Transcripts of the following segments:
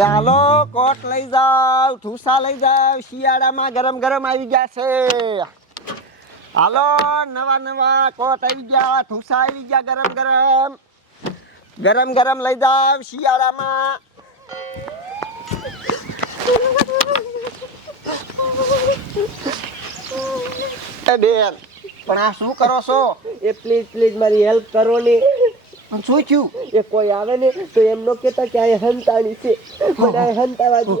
એ હાલો કોટ લઈ જાવ, ઠૂસા લઈ જાવ, શિયાળામાં ગરમ ગરમ આવી ગયા છે. હાલો નવા નવા કોટ આવી ગયા, ઠૂસા આવી ગયા ગરમ ગરમ. ગરમ ગરમ લઈ જાવ શિયાળામાં. એ બેન પણ આ શું કરો છો? એ પ્લીઝ પ્લીઝ મારી હેલ્પ કરો ને. શું થયું? એ કોઈ આવે ને તો એમ નો કહેતા કે આ હંતાણી છે, મને આ હંતાવા દે.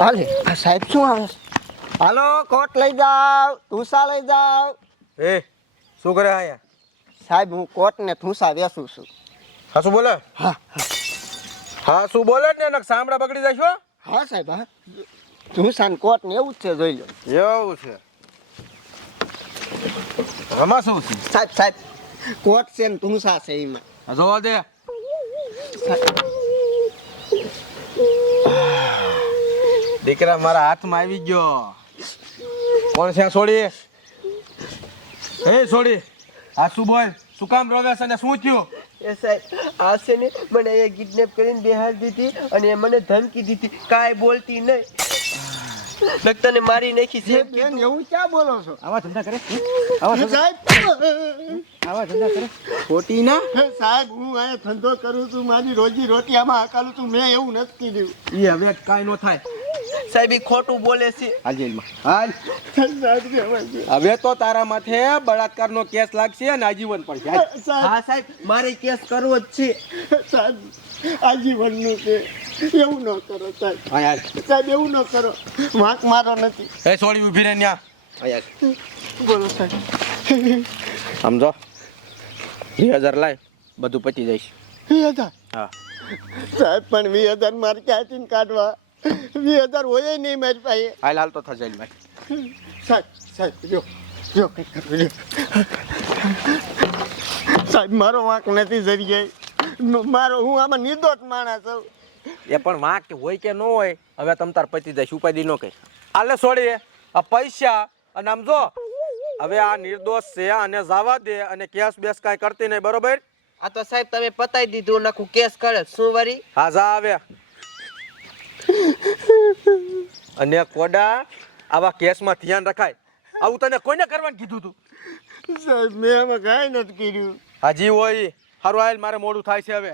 હાલે આ સાહેબ શું આવે છે? હાલો કોટ લઈ જાવ, ઠૂસા લઈ જાવ. એ શું કરે આયા? સાહેબ હું કોટ ને ઠૂસા વેચું છું. હા શું બોલે? હા હા શું બોલે ને નક સાંભળા બગડી જાય છો? હા સાહેબ હા, ઠૂસા ને કોટ ને એવું જ છે, જોઈ લો. એવું છે. આમાં શું છે? સાહેબ સાહેબ કોટ છે ને ઠૂસા છે એમાં. આ જોવા દે. દીકરા મારા હાથમાં આવી ગયો. કોણ છે આ છોડી? એ છોડી આ શું બોલ? શું કામ રોવે છે ને શું થયું? એ સાહેબ આ છે ને મને અહીંયા કિડનેપ કરીને બેહાર દીધી અને એ મને ધમકી દીધી, કાંઈ બોલતી નહીં. લગતાને મારી નાખી છે. બેન એવું ક્યાં બોલો છો? આવા ધંધા કરે? સાહેબ આવા ધંધા કરે? ખોટી ના સાહેબ, હું અહીંયા ધંધો કરું છું, મારી રોજી રોટી આમાં હકાલું છું, મેં એવું નથી કર્યું. એ હવે કાંઈ ન થાય. સાહેબ ઈ ખોટું બોલે છે. હાલ જેલમાં હાલ. હવે તો તારા માથે બળાત્કારનો કેસ લાગશે અને આજીવન પણ છે. હા સાહેબ મારે કેસ કરવો જ છે. સાહેબ આજીવનનું છે, એવું ન કરો સાહેબ. હા યાર સાહેબ એવું ન કરો, વાંક મારો નથી. એ છોડી ઊભી રહે ન્યા. હા યાર બોલો સાહેબ. સમજો 2000 લાય બધું પતી જાય છે. 20,000 હા સાહેબ પણ 20,000 મારે ક્યાંથી કાઢવા? 20,000 હોય નહીં મારી પાસે. હાલ હાલ તો થશે ભાઈ. સાહેબ સાહેબ જો જો કંઈક કરવું જો. સાહેબ મારો વાંક નથી જરી મારો, હું આમાં નિર્દોષ માણસ છું. એ પણ વાંક હોય કે ન હોય હવે તમ તાર પતી જાય ઉપાધિ ન કઈ. હાલે છોડી આ પૈસા અને આમ જો હવે આ નિર્દોષ છે અને જવા દે અને કેસ બેસ કાંઈ કરતી નહીં, બરોબર? આ તો સાહેબ તમે પતાઈ દીધું, નાખું કેસ કરે શું વરી? હા જા આવે. અને કોડા આવા કેસમાં ધ્યાન રખાય. આવું તને કોઈને કરવાનું કીધું તું? સાહેબ મેં આમાં કાંઈ નથી કર્યું. હાજી હોય સારું આવેલ, મારે મોડું થાય છે હવે.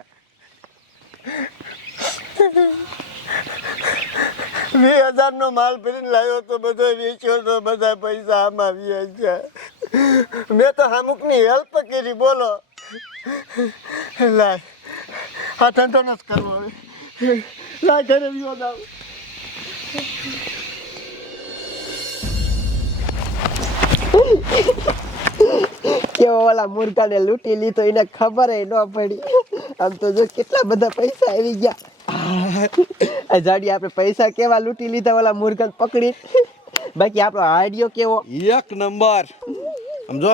20,000 નો માલ ફરીને લાવ્યો તો બધો વેચ્યો તો, બધા પૈસા આમાં વ્યા છે. મેં તો અમુકની હેલ્પ કરી, બોલો. લાય આ ધંધો નથી કરવો હવે. લાય ઘરે વ્યો દાવ. કેવો ઓલા મુર્ગાને લૂંટી લીધો એને ખબર ન પડી. આમ તો જો કેટલા બધા પૈસા આવી ગયા. જાડી આપણે પૈસા કેવા લૂંટી લીધા ઓલા મુર્ગાને પકડી. બાકી આપણો આઈડિયો કેવો? એક નંબર. સમજો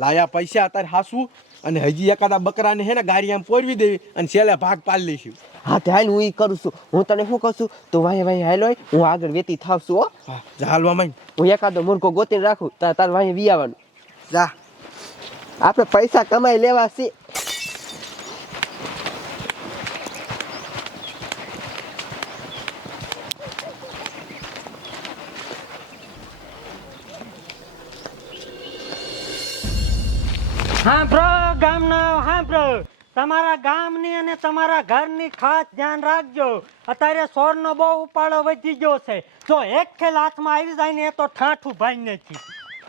લાયા પૈસા અત્યારે હાસવું અને હજી એકાદા બકરાને હે ને ગાડી આમ પોરવી દેવી અને છેલ્લે ભાગ પાડી લઈશું. હા તે હાલ હું ઈ કરું છું. હું તને શું કહું છું, તું વાહે વાહે હાલ હોય, હું આગળ વેતી થાવ છું. હો હા હાલવા માંડ. હું એકાદો મુર્ગો ગોતીને રાખું, તાર વાહે વી આવવાનું. જા આપણે પૈસા કમાઈ લેવા છે. હાંભળો ગામના, હાંભળો. તમારા ગામની અને તમારા ઘરની ખાસ ધ્યાન રાખજો. અત્યારે સોરનો બહુ ઉપાડો વધી ગયો છે. જો એક ખેલ હાથમાં આવી જાય ને એ તો ઠાઠું ભાઈ નથી.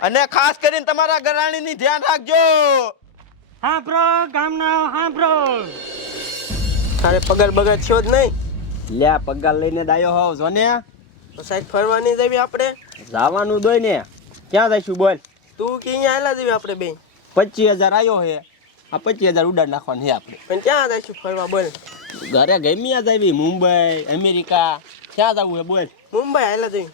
અને ખાસ કરીને તમારા ગરાણીની ધ્યાન રાખજો. હાંભળો ગામના, હાંભળો. તારે પગાર બગાર થયો જ નહીં? લે પગાર લઈને દાયો હોવ જો ને. તો સાહેબ ફરવા નહીં જવી આપણે? જવાનું દોય ને. ક્યાં જઈશું બોલ? તું કે અહીંયા આયલા જવી આપણે બે? 25,000 આવ્યો હે, આ 25,000 ઉડાડ નાખવાનું છે આપણે. પણ ક્યાં જઈશું ફરવા બોલ? ઘરે ગમી જ આવી, મુંબઈ અમેરિકા ક્યાં જવું હે બોલ? મુંબઈ આયલા જવી.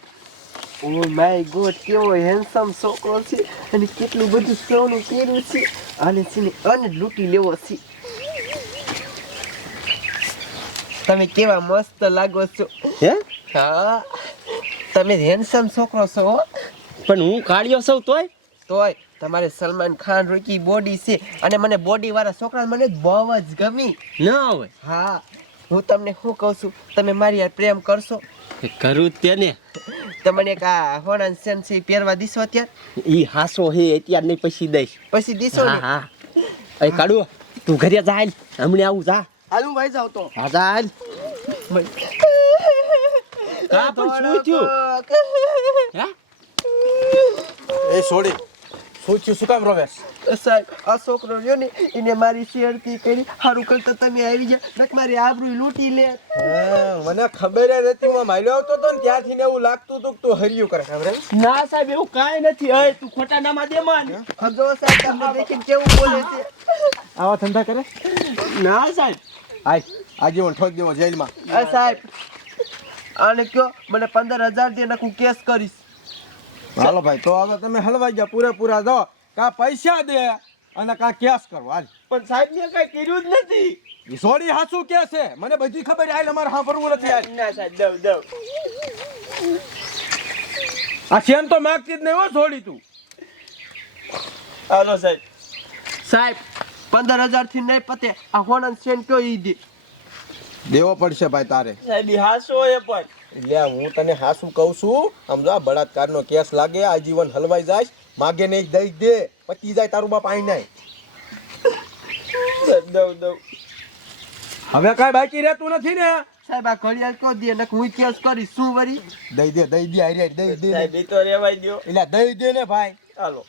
ઓ માય ગોડ કેવો હેન્ડસમ છોકરો છે અને કેટલું બધું સોનું પહેર્યું છે. આને છે અન લૂંટી લેવો છે. તમે કેવા મસ્ત લાગો છો. હે હા તમે હેન્ડસમ છોકરો છો. પણ હું કાળિયો છું તોય તોય તમારે સલમાન ખાન રોકી બોડી છે અને મને બોડી વાળા છોકરા મને બહુ જ ગમી. ના હોય હા હું તમને શું કહું છું, તમે મારી યાર પ્રેમ કરશો? કરું તેને તમને એક આ હોણાન સેન છે ઈ પહેરવા દીશો અત્યારે? ઈ હાસો હે અત્યારે નહીં પછી દઈશ. પછી દીશો ને? હા એ કાઢો તું ઘરે જા હાલ હમણે આવું જા. હાલું ભાઈ જાવ તો. હા જા હાલ. કા પણ શું થયું? હે એ છોડી શું થયું? શું કામ રોવેશ? સાહેબ આ છોકરો રહ્યો ને એને મારી શેરતી કરી સારું કરતા તમે આવી ગયા નક મારી આબરૂ લૂંટી લે. મને ખબર જ નથી. હું માલ્યો આવતો તો ને ત્યાંથી ને એવું લાગતું હતું કે તું હરિયું કરે. ખબર ના સાહેબ એવું કાંઈ નથી. અય તું ખોટા નામાં દે માન. જો સાહેબ તમને દેખીને કેવું બોલે છે. આવા ધંધા કરે? ના સાહેબ આય આજે હું ઠોક દેવો જેલમાં. સાહેબ આને કયો મને 15,000 દે નકું કેસ કરીશ. હાલો ભાઈ તો હવે તમે હલવાઈ ગયા પૂરેપૂરા દો. કા પૈસા દે અને કા કેસ કરો. હાલ પણ સાહેબ મેં કઈ કર્યું જ નથી. ઈ સોડી હાસુ કે છે મને બધી ખબર. હાલ અમારે સાંભળવું નથી. હાલ ના સાહેબ દઉં આ શેન તો માગતી જ નહીં હો સોડી તું. હાલો સાહેબ. સાહેબ 15,000 થી નહીં પતે આ હોનન સેન કયો ઈ દે. દેવો પડશે ભાઈ તારે. સાહેબ ઈ હાસો એ પણ એટલે હું તને હાસુ કહું છું. સમજા બળાત્કારનો કેસ લાગે આજીવન હલવાઈ જાય. માગે નહીં દઈ દે પતી જાય તારું બાપ આઈ નહીં. દઉં હવે કાંઈ બાકી રહેતું નથી ને. સાહેબ આ ઘડિયાળ કયો દે નક હું કેસ કરીશ. શું વરી? દઈ દે હારી દઈ દે. સાહેબ ઈ તો રેવાઈ દ્યો. એટલે દઈ દે ને ભાઈ. હાલો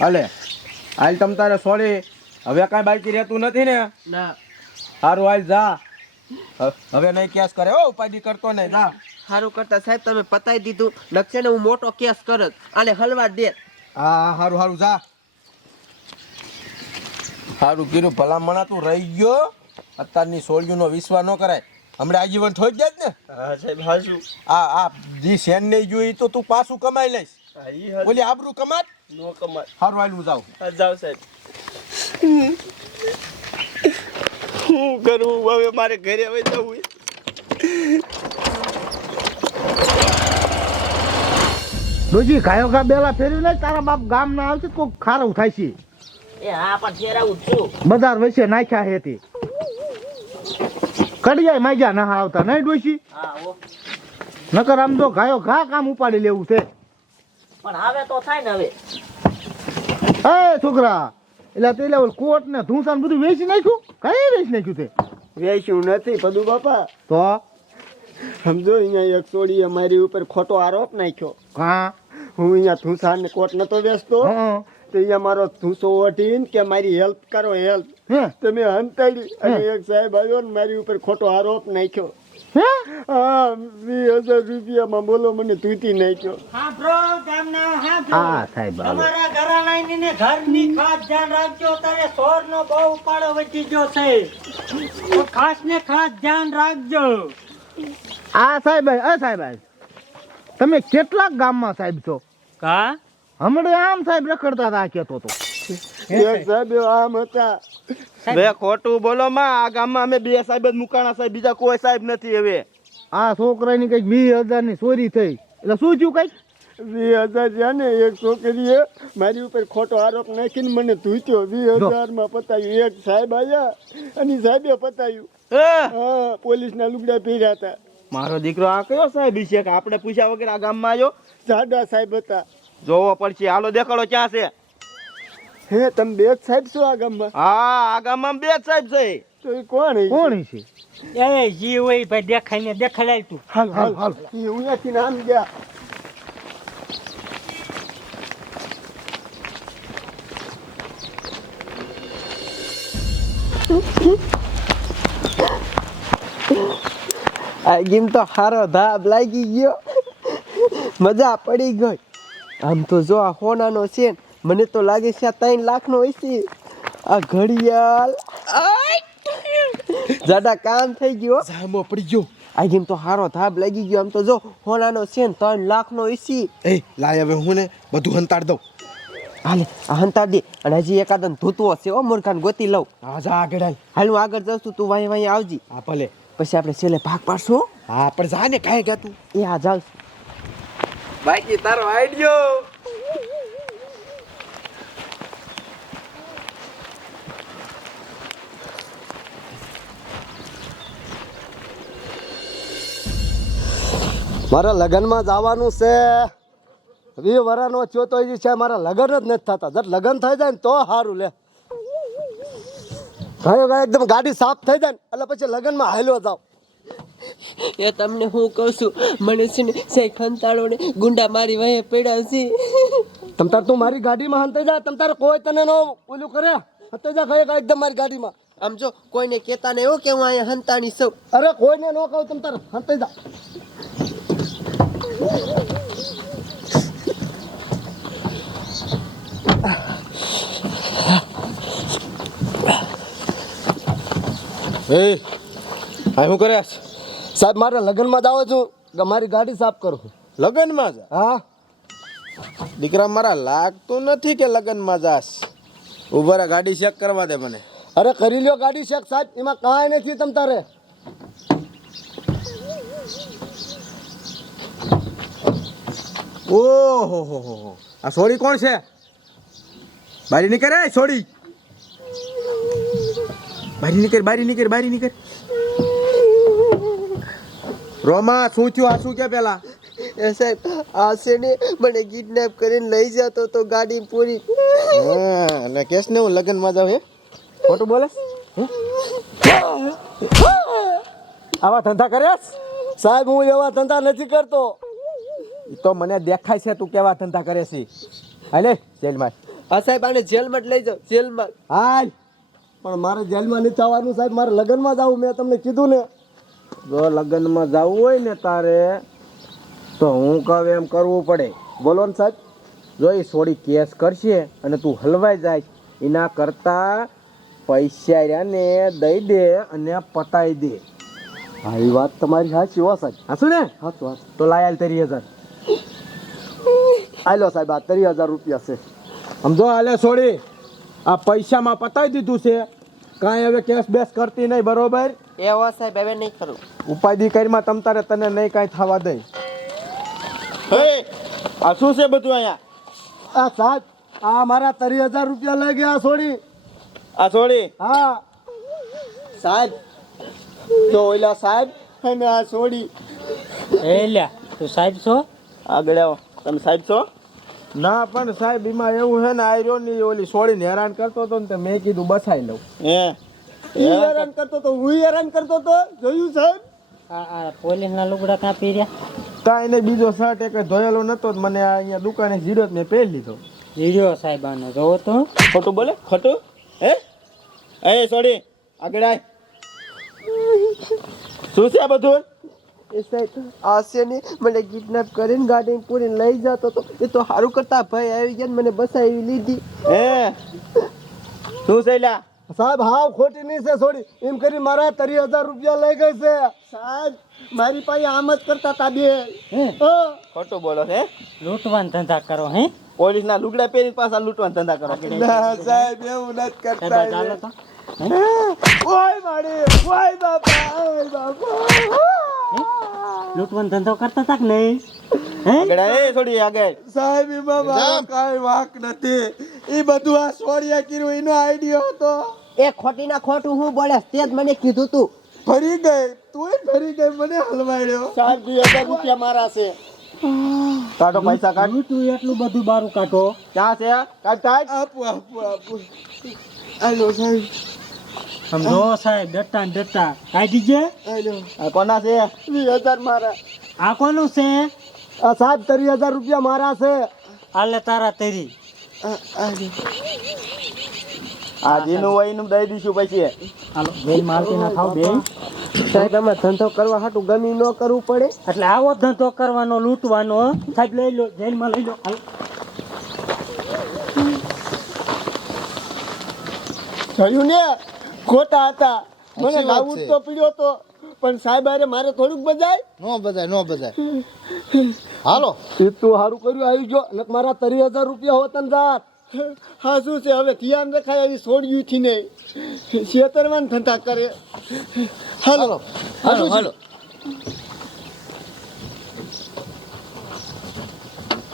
હાલે હાલ તમ તારે સોરી. હવે કાંઈ બાકી રહેતું નથી ને. ના સારું હાલ જા. હવે નહીં કેસ કરે હો. ઉપાધિ કરતો નહીં. જા. સારું કરતા સાહેબ તમે પતાઈ દીધું નકશે ને હું મોટો કેસ કરત આને હલવા દે. હા હારું જા. સારું કીધું ભલામણા તું રહી ગયો. અત્યારની સોળીઓનો વિશ્વાસ ન કરાય. હમણાં આજીવન ઠોક જાય જ ને. હા સાહેબ હાસુ. આ જે શેન નહીં જોઈ તો તું પાછું કમાઈ લઈશ. હા ઈ હાસુ. ઓલી આબરૂ કમાત. નો કમાય. સારું હાલ હું જાઉં. હા જાવ સાહેબ. શું કરું હવે મારે ઘરે હવે જવું. ડોજી ગાયો ગા બેલા ફેરવીને તારા બાપ ગામ ના આવશે કોક ખારું થાય છે. એ હા પણ ફેરાવું જ છું. બજાર વચ્ચે નાખ્યા હેતી કડિયાય માગ્યા ના આવતા નહીં ડોશી. હા ઓ નકર આમ તો ગાયો ઘા કામ ઉપાડી લેવું છે. પણ હવે તો થાય ને હવે. એ છોકરા એટલે પેલા ઓલ કોટ ને ધૂસા ને બધું વેચી નાખ્યું. કઈ વેચી નાખ્યું તે? વેચ્યું નથી પદુ બાપા. તો સમજો અહીંયા એક છોડીએ મારી ઉપર ખોટો આરોપ નાખ્યો. હા હું અહીંયા ધૂસા ને કોટ નતો વેચતો. હં. તો અહીંયા મારો ધૂસો ઓઢીને કે મારી હેલ્પ કરો હેલ્પ. હે તમે હંતાડી અને એક સાહેબ આવ્યો ને મારી ઉપર ખોટો આરોપ નાખ્યો. હે હા 20,000 રૂપિયામાં બોલો મને તૂટી નાખ્યો. હાંભળો ગામના હાંભળો. હા સાહેબ હાલો. તમારા ઘરાણાની ને ઘરની ખાસ ધ્યાન રાખજો. તારે સોરનો બહુ ઉપાડો વધી ગયો છે. તો ખાસ ને ખાસ ધ્યાન રાખજો. આ સાહેબ એ સાહેબ તમે કેટલાક ગામમાં સાહેબ છો? કા હમણાં આમ સાહેબ રખડતા હતા કેતો તો. એક સાહેબ આમ હતા. બે ખોટું બોલો માં. આ ગામમાં અમે બે સાહેબ જ મુકાણા સાહેબ. બીજા કોઈ સાહેબ નથી. હવે આ છોકરાની કઈક 20,000 ની ચોરી થઈ એટલે શું થયું કઈક? 20,000 છે ને એક છોકરીએ મારી ઉપર ખોટો આરોપ નાખીને મને ધૂત્યો. 20,000 માં પતાયું. એક સાહેબ આવ્યા અને સાહેબે પતાયું. હા પોલીસના લુગડા પહેર્યા હતા. મારો દીકરો આ કયો સાહેબ છે કે આપણે પૂછ્યા વગર આ ગામમાં આવ્યો? સાદા સાહેબ હતા. જોવો પડશે. હાલો દેખાડો ક્યાં છે. હે તમે બે જ સાહેબ છો આ ગામમાં? હા આ ગામમાં બે જ સાહેબ છે. તો એ કોણ હે? કોણ છે? એ જી હોય ભાઈ દેખાઈને દેખાડાય તું. હાલ હાલ હાલ. એ અહીંયાથી નામ ગયા. આ ગેમ તો હારો ધાબ લાગી ગયો. મજા પડી ગઈ. આમ તો જો આ હોનાનો છે ને, મને તો લાગે છે આ 3 લાખનો હોય છે. આ ઘડિયાળ જાડા કામ થઈ ગયો. સામો પડી ગયો. આ ગેમ તો હારો ધાબ લાગી ગયો. આમ તો જો હોનાનો છે ને 3 લાખનો હોય છે. એ લાય હવે હું ને બધું હંતાડ દઉં. હાલે આ હંતા દે અને હજી એકાદન ધૂતવો છે. ઓ મૂર્ખાને ગોતી લઉં. હા જા આગળ હાલ. હાલ હું આગળ જાઉં છું, તું વાંહે વાંહે આવજી. હા ભલે. પછી આપણે છેલ્લે ભાગ પાડશું. હા પણ જા ને કાંઈ ગયા તું. એ હા જાઉં. બાકી તારો આઈડિયો. મારા લગ્નમાં જવાનું છે 20 વર્ષનો થયો તો એ છે મારા લગ્ન જ નથી થતા જર લગ્ન થઈ જાય ને તો સારું લે ભાઈ એકદમ ગાડી સાફ થઈ જાય ને એટલે પછી લગ્નમાં હાલ્યો જાવ એ તમને હું કહું છું મને છે ને સે ખંતાળો ને ગુંડા મારી વહે પડ્યા છે તમ તાર તું મારી ગાડીમાં હંતાઈ જા તમ તારે કોઈ તને નો ઓલું કરે હંતાઈ જા કઈ એકદમ મારી ગાડીમાં આમ જો કોઈને કહેતા નહીં હો કે હું અહીંયા હંતાણી છું. અરે કોઈને નો કહું તમ તારે હંતાઈ જા હા હું કરે સાહેબ મારે લગ્નમાં જાવ છું કે મારી ગાડી સાફ કરું લગ્નમાં જા હા દીકરા મારા લાગતું નથી કે લગ્નમાં જાસ ઉભા રહે ગાડી ચેક કરવા દે મને અરે કરી લ્યો ગાડી શેક સાહેબ એમાં કાંઈ નથી તમ તારે ઓહો હો આ સોડી કોણ છે બારી નીકળ એ સોડી બારી નીકળ રોમા શું થયું આ શું કે પેલા એ સાહેબ આ છે ને મને કિડનેપ કરીને લઈ જતો તો ગાડી પૂરી. હા અને કેસ ને હું લગ્નમાં જાવ હે ખોટું બોલે આવા ધંધા કર્યાસ સાહેબ હું એવા ધંધા નથી કરતો ઈ તો મને દેખાય છે તું કેવા ધંધા કરે છે હાલે જેલમાં હા સાહેબ આને જેલમાં જ લઈ જાઓ જેલમાં. હાલ પણ મારે જેલમાં નથી આવવાનું સાહેબ મારે લગ્નમાં જવું મેં તમને કીધું ને જો લગ્નમાં જવું હોય ને તારે તો હું કહું એમ કરવું પડે બોલો ને સાહેબ જો એ થોડી કેસ કરશે અને તું હલવાઈ જાય એના કરતા પૈસા રહ્યા ને દઈ દે અને પતાઈ દે હા એ વાત તમારી સાચી હો સાહેબ હાશું ને સાચું વાત તો લાયાલ 30,000 આલો સાહેબ આ 30,000 રૂપિયા છે સમજો હાલે છોડી આ પૈસામાં પતાઈ દીધું છે કાંઈ હવે કેસ બેસ કરતી નહીં બરોબર એવો સાહેબ હવે નહીં કરું. ઉપાધિ કરીમાં તમ તારે તને નહીં કાંઈ થવા દે આ શું છે બધું અહીંયા આ સાહેબ આ મારા 30,000 રૂપિયા લઈ ગયા છોડી આ છોડી હા સાહેબ તો ઓલા સાહેબ અને આ છોડી એ લ્યા તું સાહેબ છો આગળ આવો તમે સાહેબ છો ના પણ સાહેબ એમાં એવું છે ને આયરો ની ઓલી છોડીને હેરાન કરતો હતો ને તે મેં કીધું બસાઈ લઉં હે ઈ હેરાન કરતો તો હું હેરાન કરતો તો જોયું સાહેબ આ પોલીસના લુગડા કાં પહેર્યા કાંઈ નહીં બીજો શર્ટ એક ધોયેલો નતો જ મને આ અહીંયા દુકાને જીડો જ મેં પહેરી લીધો જીડ્યો સાહેબ આનો જોવો તો ખોટું બોલે ખોટું હે એ છોડી આગળ આય શું છે આ બધું એ સાહેબ આ છે ને મને કિડનેપ કરીને ગાડી પૂરીને લઈ જતો તો એ તો સારું કરતા ભાઈ આવી ગયા ને મને બસાવી લીધી. હે શું છે લ્યા સાહેબ હાવ ખોટી નહીં છે છોડી એમ કરી મારા 30,000 રૂપિયા લઈ ગઈ છે સાહેબ મારી પાસે આમ જ કરતા તા બે ખોટું બોલો છે લૂંટવાના ધંધા કરો હે પોલીસના લુગડા પહેરીને પાછા લૂંટવાના ધંધા કરો સાહેબ એવું નથી સાહેબ, ચાલો તો ઓય માડી ઓય બાપા લૂંટવાનો ધંધો કરતા હતા કે નહીં હે આગળ આય એ છોડી આગળ સાહેબ એમાં મારો કાંઈ વાંક નથી એ બધું આ સોડિયા કર્યું એનો આઈડિયો હતો એ ખોટીના ખોટું હું બોલે તે જ મને કીધું તું. ફરી ગઈ તુંય ફરી ગઈ મને હલવાડ્યો સાહેબ 2,000 રૂપિયા મારા છે કાઢો પૈસા કાઢ લૂંટવું એટલું બધું બારું કાઢો ક્યાં છે કાઢ કાઢ આપું હાલો સાહેબ સમજો સાહેબ ડટ્ટા ને ડટ્ટા કાઢી જે આ કોના છે 20,000 મારા આ કોનું છે આ સાહેબ 30,000 રૂપિયા મારા છે આલે તારા તેરી આ જેનું હોય એનું દઈ દઈશું પછી હાલો જેલ માલતી ના થાવ બે સાહેબ આમાં ધંધો કરવા હાટું ગમી ન કરવું પડે. એટલે આવો ધંધો કરવાનો લૂંટવાનો સાહેબ લઈ લો જેલમાં લઈ લો હાલો. જોયું ને ખોટા હતા મને લાવું તો પીડ્યો તો પણ સાહેબ અરે મારે થોડુંક બજાય નો બજાય હાલો એ તું સારું કર્યું આવી ગયો ને મારા 30,000 રૂપિયા હોતન જાત હા શું છે હવે ધ્યાન રખાય આવી છોડ્યું થી નહીં છેતરવાન ધંધા કરે હાલો હાલો હાલો